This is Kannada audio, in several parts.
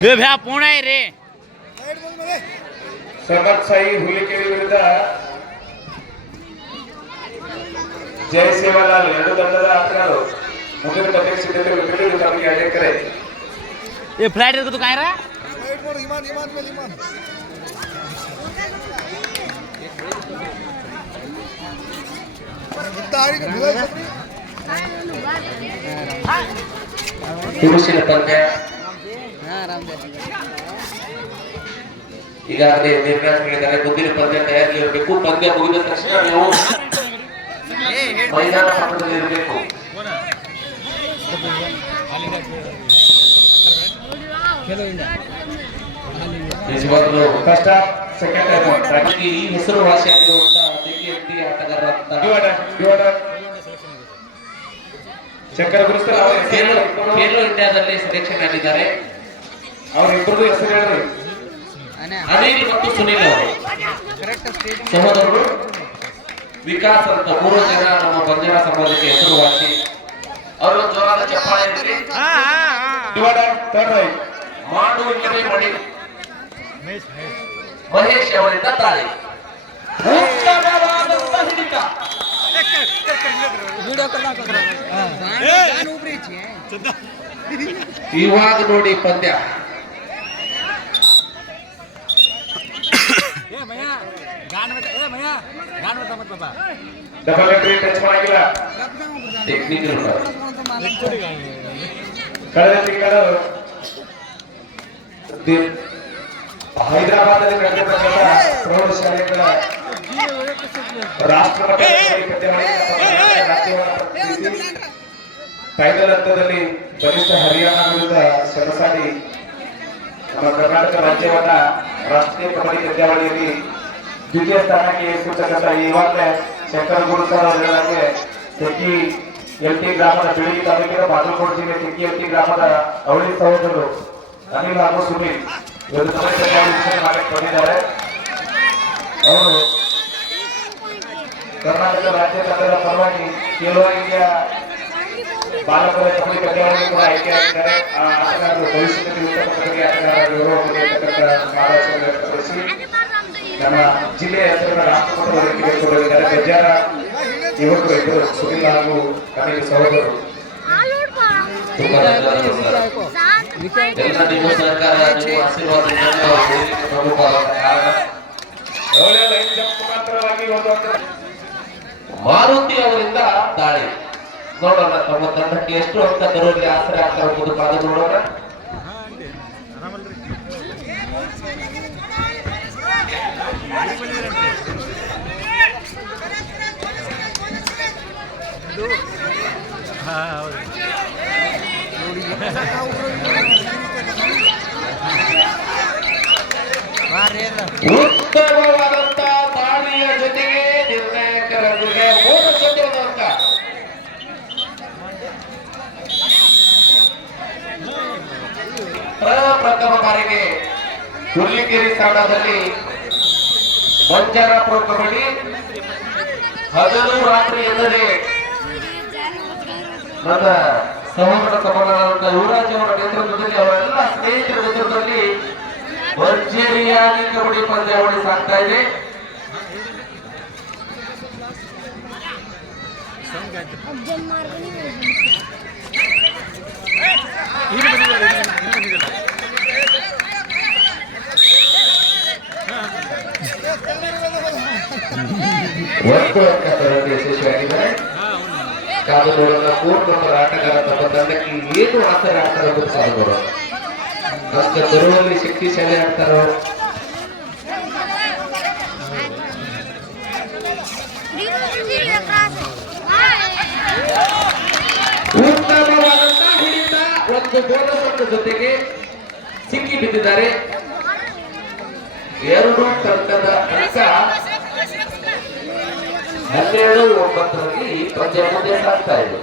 ಪೂಣೆ ರೀ ಸಮರ್ಥ್ ಸಾಯಿ ಹುಲಿಕೆರೆ ವಿರುದ್ಧ ಜಯ ಸೇವಾಲಾಲ್ ಎರಡು ತಂಡದ ಆಟಗಾರರು ಮುಂದಿನ ಪಂದ್ಯಕ್ಕೆ ಸಿದ್ಧತೆ ತಮಗೆ ಅಡ್ಡಕರೆ ये फ्लाइट को तो कहाँ रहा ಪುರುಷರ ಪಂದ್ಯ ಈಗಾಗಲೇ ನಿರ್ಣಯಿಸಿದ್ದಾರೆ. ಮುಂದಿನ ಪಂದ್ಯ ತಯಾರಿರಬೇಕು. ಪಂದ್ಯ ಮುಗಿದ ತಕ್ಷಣ ನೀವು ಮೈದಾನ ಪಕ್ಕದಲ್ಲಿ ಇರಬೇಕು. ನಿಜವಾಗ್ಲೂ ಫಸ್ಟ್ ಹಾಫ್ ಸೆಕೆಂಡ್ ಹಾಫ್ ಈ ಹೆಸರುವಾಸಿಯಾಗಿರುವಂತಹ ದಿಗ್ಗಜ ಆಟಗಾರ ಶಂಕರ ಗುರುಸ್ತರ ಖೇಲೋ ಇಂಡಿಯಾದಲ್ಲಿ ಸೆಲೆಕ್ಷನ್ ಆಗಿದ್ದಾರೆ. ಅವರಿಬ್ಬರದು ಹೆಸರು ಹೇಳ್ರಿ. ಅನಿಲ್ ಮತ್ತು ಸುನಿಲ್ ಅವರು ಸಹೋದರರು. ವಿಕಾಸ್ ಅಂತ 3 ಜನ ನಮ್ಮ ಬಂಜಾರ ಸಮಾಜಕ್ಕೆ ಹೆಸರುವಾಸಿ. ಅವರು ಜೋರಾದ ಚಪ್ಪಾಳೆ ಮಾಡು ಇಂಟರ್ವ್ಯೂ ಮಾಡಿ ಮಹೇಶ್ ಅವರಿಂದ ತಾಳಿ ಇವಾಗ ನೋಡಿ ಪಂದ್ಯ ಡಬಲ್ ಎಂಟ್ರಿ ಟಚ್ ಮಾಡಿಲ್ಲ. ಟೆಕ್ನಿಕಲ್ ಕಳೆದ ತಿಂಗಳು ಹೈದರಾಬಾದ್ನಲ್ಲಿ ನಡೆದಿರತಕ್ಕಂಥ ಪ್ರೌಢಶಾಲೆಗಳ ರಾಷ್ಟ್ರಮಟ್ಟ ಫೈನಲ್ ಹಂತದಲ್ಲಿ ಬಲಿಷ್ಠ ಹರಿಯಾಣ ವಿರುದ್ಧ ಸೆಣಸಾಡಿ ನಮ್ಮ ಕರ್ನಾಟಕ ರಾಜ್ಯವನ್ನ ರಾಷ್ಟ್ರೀಯ ಕಬಡ್ಡಿ ಪಂದ್ಯಾವಳಿಯಲ್ಲಿ ದ್ವಿತೀಯ ಸ್ಥಾನಕ್ಕೆ ಏರ್ಪಡಿಸತಕ್ಕಂಥ ಈವಾಗಲೇ ಶಂಕರ ಗುರುಸರ್ ಅವರಿಗೆ ತೆಕ್ಕಿ ಎಲ್ಟಿ ಗ್ರಾಮದ ಬೆಳಗಿ ತಾಲೂಕಿನ ಬಾಗಲಕೋಟೆ ಜಿಲ್ಲೆ ತೆಕ್ಕಿ ಎಲ್ಟಿ ಗ್ರಾಮದ ಅವಳಿ ಸಹೋದರರು ಅನಿಲ್ ಹಾಗೂ ಸುನಿಲ್ ಇವರು ಮಾಡಕ್ಕೆ ಬಂದಿದ್ದಾರೆ. ಅವರು ಕರ್ನಾಟಕ ರಾಜ್ಯ ತಂಡದ ಪರವಾಗಿ ಖೇಲೋ ಇಂಡಿಯಾ ಬಾಲಕರ ಕಬಡ್ಡಿ ಪಂದ್ಯಾವಳಿಗೆ ಕೂಡ ಆಯ್ಕೆಯಾಗಿದ್ದಾರೆ. ಆ ಆಟಗಾರರು ಭವಿಷ್ಯದಲ್ಲಿ ಮಹಾರಾಷ್ಟ್ರ ವ್ಯಕ್ತಪಡಿಸಿ ನಮ್ಮ ಜಿಲ್ಲೆಯ ಹೆಸರನ್ನು ರಾಷ್ಟ್ರಮಟ್ಟದಲ್ಲಿ ತೆಗೆದುಕೊಂಡಿದ್ದಾರೆ. ಬೆಜಾರ ಯುವಕರು ಇಬ್ಬರು ಸುನಿಲ್ ಹಾಗೂ ಅನಿಲ್ ಸಹೋದರರು. ಮಾರುತಿ ಅವರಿಂದ ದಾಳಿ ನೋಡೋಣ. ತಮ್ಮ ತಂಡಕ್ಕೆ ಎಷ್ಟು ಅಂತ ಬರೋರಿಗೆ ಆಸರೆ ಆಗ್ತಾರೆ ಎಂಬುದು ಕಾದು ನೋಡೋಣ. ಉತ್ತಮವಾದಂತ ದಾಳಿಯ ಜೊತೆಗೆ ನಿರ್ಣಾಯಕರಿಗೆ ಓಡಿಸುತ್ತಿರುವಂತ ಪ್ರಥಮ ಬಾರಿಗೆ ಹುಲ್ಲಿಕೆರೆ ಸ್ಥಾನದಲ್ಲಿ ಬಂಜಾರ ಪ್ರೊ ಕಬಡ್ಡಿ ಹಗಲು ರಾತ್ರಿ ಎಂದರೆ ನನ್ನ ಸಹೋದರ ಕಮಲಾನಂದ ಯುವರಾಜ್ ಅವರ ನೇತೃತ್ವದಲ್ಲಿ ಅವರೆಲ್ಲ ಸ್ನೇಹಿತರ ನೇತೃತ್ವದಲ್ಲಿ ಭರ್ಜರಿಯಾಗಿ ಕಬಡ್ಡಿ ಪಂದ್ಯಾವಳಿ ಸಾಗ್ತಾ ಇದೆ. ಒಂದು ಅಂಕ ತರಲು ಯಶಸ್ವಿಯಾಗಿದ್ದಾರೆ. ಕಾದು ನೋಡೋಣ ಪೂರ್ಣ ಆಟಗಾರ ತಮ್ಮ ತಂಡಕ್ಕೆ ಏನು ಆಸರೆ ಆಡ್ತಾರೋ ಗೊತ್ತಾಗೋರು ಅಂತ ತರುವಲ್ಲಿ ಶಕ್ತಿಶಾಲಿ ಆಡ್ತಾರೋ. ಉತ್ತಮವಾದಂತಹ ಹಿಡಿತ ಒಂದು ಬೋನಸ್ ಜೊತೆಗೆ ಸಿಕ್ಕಿ ಬಿದ್ದಿದ್ದಾರೆ. 2 ತಂಡದ ಅಂಕ 12-9 ಪಂದ್ಯ ಮುಂದೆ ಸಾಗ್ತಾ ಇದೆ.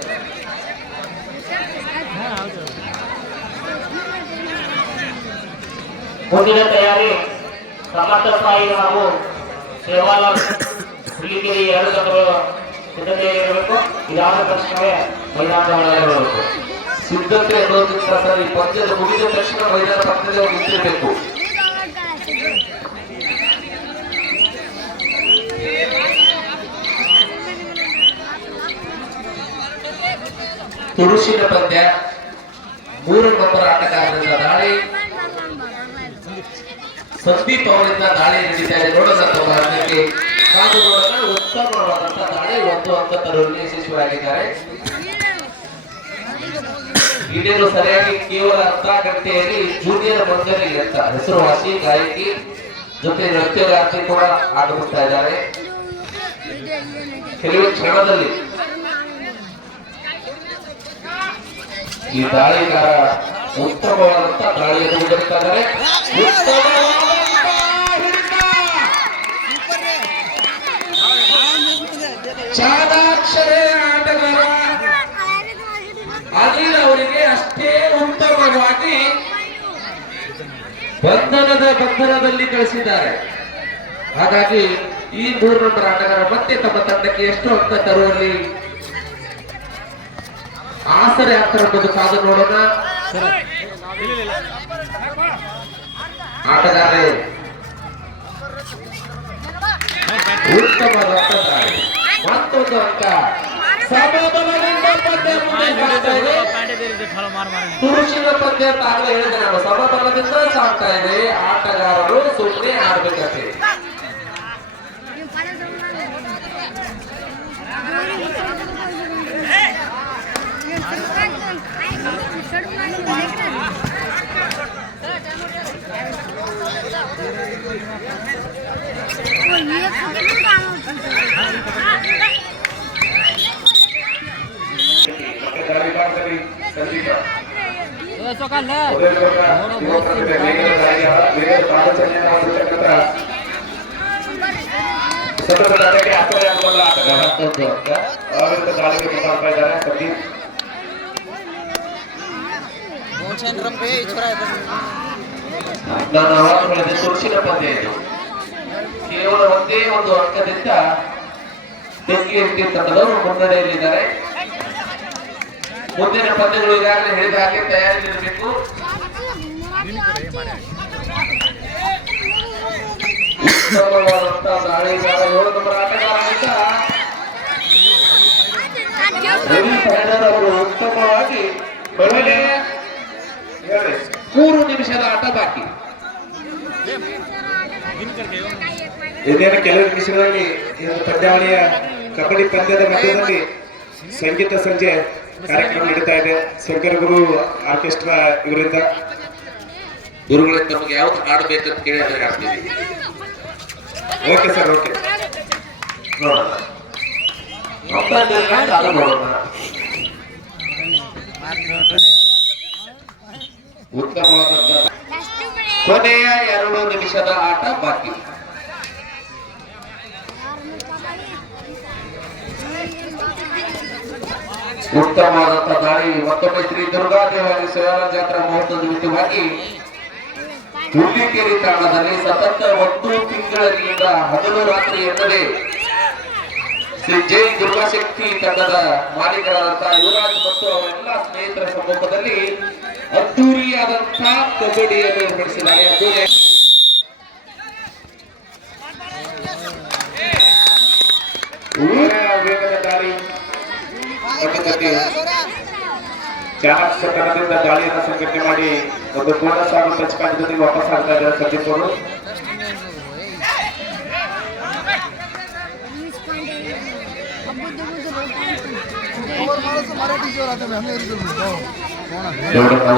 ಮುಂದಿನ ತಯಾರಿ ಸಮರ್ಥ ಸಾಯಿ ಹಾಗೂ ಸೇವಾಲಾಲ್ ಹುಲಿಕೆರೆ ಎರಡು ತಂಡಗಳು ಸಿದ್ಧತೆ ಇರಬೇಕು. ಇದಾದ ತಕ್ಷಣವೇ ಮೈದಾನದ ಒಳಗೆ ಬರಬೇಕು. ಸಿದ್ಧತೆ ಅನ್ನೋದಕ್ಕಿಂತ ಸರ್ ಈ ಪಂದ್ಯದ ಮುಗಿದ ತಕ್ಷಣ ಮೈದಾನ ಪಕ್ಕದಲ್ಲಿ ನಿಂತಿರಬೇಕು. ಪುರುಷಿನ ಪಂದ್ಯ 3 ನಂಬರ್ ಆಟಗಾರರಿಂದ ದಾಳಿ, ಸಂದೀಪ್ ಅವರಿಂದ ದಾಳಿ ನಡೀತಾ ಇದೆ. ನೋಡೋಣ ಅದಕ್ಕೆ ಕಾದು ನೋಡೋಣ. ಉತ್ತಮವಾದಂತಹ ದಾಳಿ, 1 ಅಂಕ ತರುವಲ್ಲಿ ಯಶಸ್ವಿಯಾಗಿದ್ದಾರೆ. ಹಿರಿಯರು ಸರಿಯಾಗಿ ಕೇವಲ ಅರ್ಧ ಗಂಟೆಯಲ್ಲಿ ಜೂನಿಯರ್ ಮಂಜರಿ ಅಂತ ಹೆಸರುವಾಸಿ ಗಾಯಕಿ ಜೊತೆ ನೃತ್ಯಗಾರ್ತಿ ಕೂಡ ಆಗಮಿಸ್ತಾ ಇದ್ದಾರೆ. ಕೆಲವು ಕ್ಷಣದಲ್ಲಿ ಈ ದಾಳಿಗಾರ ಉತ್ತಮವಾದಂತಹ ದಾಳಿಯನ್ನು ಮುಂದುವರಿಸ್ತಾ ಇದ್ದಾರೆ. ಚಾದಾಕ್ಷರೇ ಆಟಗಾರ ಅನಿಲ್ ಅವರಿಗೆ ಅಷ್ಟೇ ಉತ್ತಮವಾಗಿ ಬಂಧನದಲ್ಲಿ ಕಳಿಸಿದ್ದಾರೆ. ಹಾಗಾಗಿ ಈ 3 ನಂಬರ್ ಆಟಗಾರ ಮತ್ತೆ ತಮ್ಮ ತಂಡಕ್ಕೆ ಎಷ್ಟು ಅಂಕ ತರುವಲ್ಲಿ ಆಸರೆ ಆಗ್ತಾರೆ ಎಂಬುದು ಕಾದು ನೋಡೋಣ. ಆಟಗಾರರೇ ಉತ್ತಮವಾದ ದಾಳಿ, ಮತ್ತೊಂದು ಅಂಕ. ಸಮಬಲದಿಂದ ಪಂದ್ಯ ಮುಂದೆ ಸಾಗ್ತಾ ಇದೆ. ಪುರುಷರ ಪಂದ್ಯ ಅಂತ ಆಗಲೇ ಹೇಳಿದೆ ನಾನು, ಸಮಬಲದಿಂದ ಸಾಗ್ತಾ ಇದೆ. ಆಟಗಾರರು ಸುಮ್ಮನೆ ಆಡ್ಬೇಕಂತೆ. ನಾನು ಅವಾಗ ಹೇಳಿದೆ ತುಳಸಿನ ಪಂದ್ಯ ಇದು. ಕೇವಲ ಒಂದೇ ಒಂದು ಅಂಕದಿಂದ ತೆಂಗಿ ತಂಡದವರು ಮುನ್ನಡೆಯಲ್ಲಿದ್ದಾರೆ. ಮುಂದಿನ ಪಂದ್ಯಗಳು ಈಗಾಗಲೇ ಹೇಳಿದ ಹಾಗೆ ತಯಾರಿಯಲ್ಲಿರಬೇಕು. ಉತ್ತಮವಾದಂತಹ ದಾಳಿಗಾರ 7 ನಂಬರ್ ಆಟಗಾರರಿಂದ ರವಿ ಫೈನರ್ ಅವರು ಉತ್ತಮವಾಗಿ 3 ನಿಮಿಷದ ಆಟ ಬಾಕಿ. ಇದೇನು ಕೆಲವು ನಿಮಿಷಗಳಲ್ಲಿ ಪಂದ್ಯಾವಳಿಯ ಕಬಡ್ಡಿ ಪಂದ್ಯದ ಮಧ್ಯದಲ್ಲಿ ಸಂಗೀತ ಸಂಜೆ ಕಾರ್ಯಕ್ರಮ ನಡೀತಾ ಇದೆ. ಶಂಕರ ಗುರು ಆರ್ಕೆಸ್ಟ್ರಾ ಇವರಿಂದ. ಗುರುಗಳೇ ತಮಗೆ ಯಾವ್ದು ಆಡಬೇಕಂತ ಕೇಳಿದ್ರೆ ಆಡ್ತೀವಿ. ಓಕೆ ಸರ್, ಓಕೆ ನೋಡೋಣ. ಉತ್ತಮವಾದಂತ ಕೊನೆಯ 2 ನಿಮಿಷದ ಆಟ ಬಾಕಿ. ಉತ್ತಮವಾದಂತಹ ದಾಳಿ. ಮತ್ತೊಮ್ಮೆ ಶ್ರೀ ದುರ್ಗಾದೇವಿ ಸೇವಾ ಜಾತ್ರಾ ಮಹೋತ್ಸವದ ನಿಮಿತ್ತವಾಗಿ ಹುಲ್ಲಿಕೇರಿ ತಾಣದಲ್ಲಿ ಸತತ 1 ತಿಂಗಳಿಂದ ಹಗಲು ರಾತ್ರಿ ಎನ್ನದೆ ಶ್ರೀ ಜೈ ದುರ್ಗಾಶಕ್ತಿ ತಂಡದ ಮಾಲೀಕರಾದಂತಹ ಯುವರಾಜ್ ಮತ್ತು ಅವರೆಲ್ಲ ಸ್ನೇಹಿತರ ಸಮ್ಮುಖದಲ್ಲಿ ಅದ್ದೂರಿಯಾದಂತಹ ಕಬಡ್ಡಿಯನ್ನು ನಡೆಸಿದ್ದಾರೆ. ವೇಗದ ದಾಳಿ ಚಾಣಕ್ಯತನದಿಂದ ದಾಳಿಯನ್ನು ಸಂಘಟನೆ ಮಾಡಿ ಒಂದು ಪೂರ್ಣ ಸಾಲು ಟಚ್ ಕಾಂಡದಲ್ಲಿ ವಾಪಸ್ ಆಗ್ತಾ ಇದ್ದಾರೆ ಸಂದೀಪ್ ಅವರು.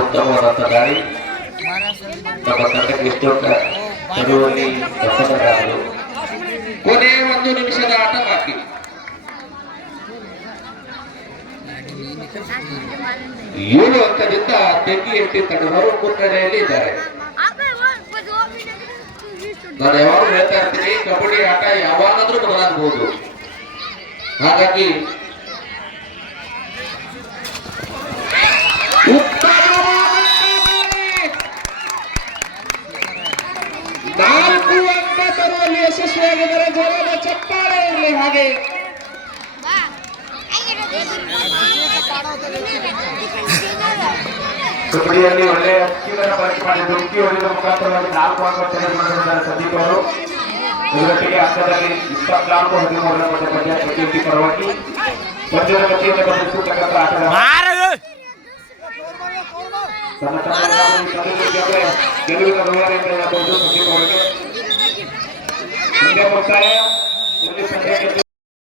ಉತ್ತಮವಾದಂತಹ ದಾಳಿ ನಮ್ಮ ತಂಡಕ್ಕೆ ಎಷ್ಟೊಂದ ತರುವಲ್ಲಿ ಸಫಲರಾದರು. ಕೊನೆಯ 1 ನಿಮಿಷದ ಆಟ ಬಾಕಿ. 7 ಅಂಕದಿಂದ ತೆಂಗಿ ತಂಡದವರು ಮುನ್ನಡೆಯಲ್ಲಿ ಇದ್ದಾರೆ. ನಾನು ಯಾವಾಗಲೂ ಹೇಳ್ತಾ ಇರ್ತೀನಿ, ಕಬಡ್ಡಿ ಆಟ ಯಾವಾಗಾದ್ರೂ ಬದಲಾಗಬಹುದು. ಹಾಗಾಗಿ ನಾಲ್ಕು ಅಂಕ ತರುವಲ್ಲಿ ಯಶಸ್ವಿಯಾಗಿದ್ದಾರೆ. ಜೋರಾದ ಚಪ್ಪಾಳೆ ಇರಲಿ. ಹಾಗೆ ಕಬಡ್ಡಿಯಲ್ಲಿ ಒಳ್ಳೆಯ ಸ್ಕೀಲನ್ನು ಬಳಕೆ ಮಾಡಿ ಡುಂಕಿ ಹೊಡೆಯುವ ಮುಖಾಂತರವಾಗಿ 4 ಅಂಕ ಚೆನ್ನೈ ಮಾಡಿದ್ದಾರೆ ಸಂದೀಪ್ ಅವರು. ಇದರೊಟ್ಟಿಗೆ ಹಂತದಲ್ಲಿ 24-13 ಪಂದ್ಯ ಪ್ರತಿಯೊಂದು ಪರವಾಗಿ ಪಂದ್ಯದ ಗತಿಯನ್ನು ಬದಲಿಸುತ್ತಕ್ಕಂಥ ಆಟಗಾರ ತನ್ನ ತಂಡದ ಗೆಲುವಿನ ಋಣಿಯಾಗಿದ್ದಾರೆ ಎಂಬುದು ಸಂದೀಪ್ ಅವರಿಗೆ. ಮುಂದೆ ಮುಕ್ತಾಯ.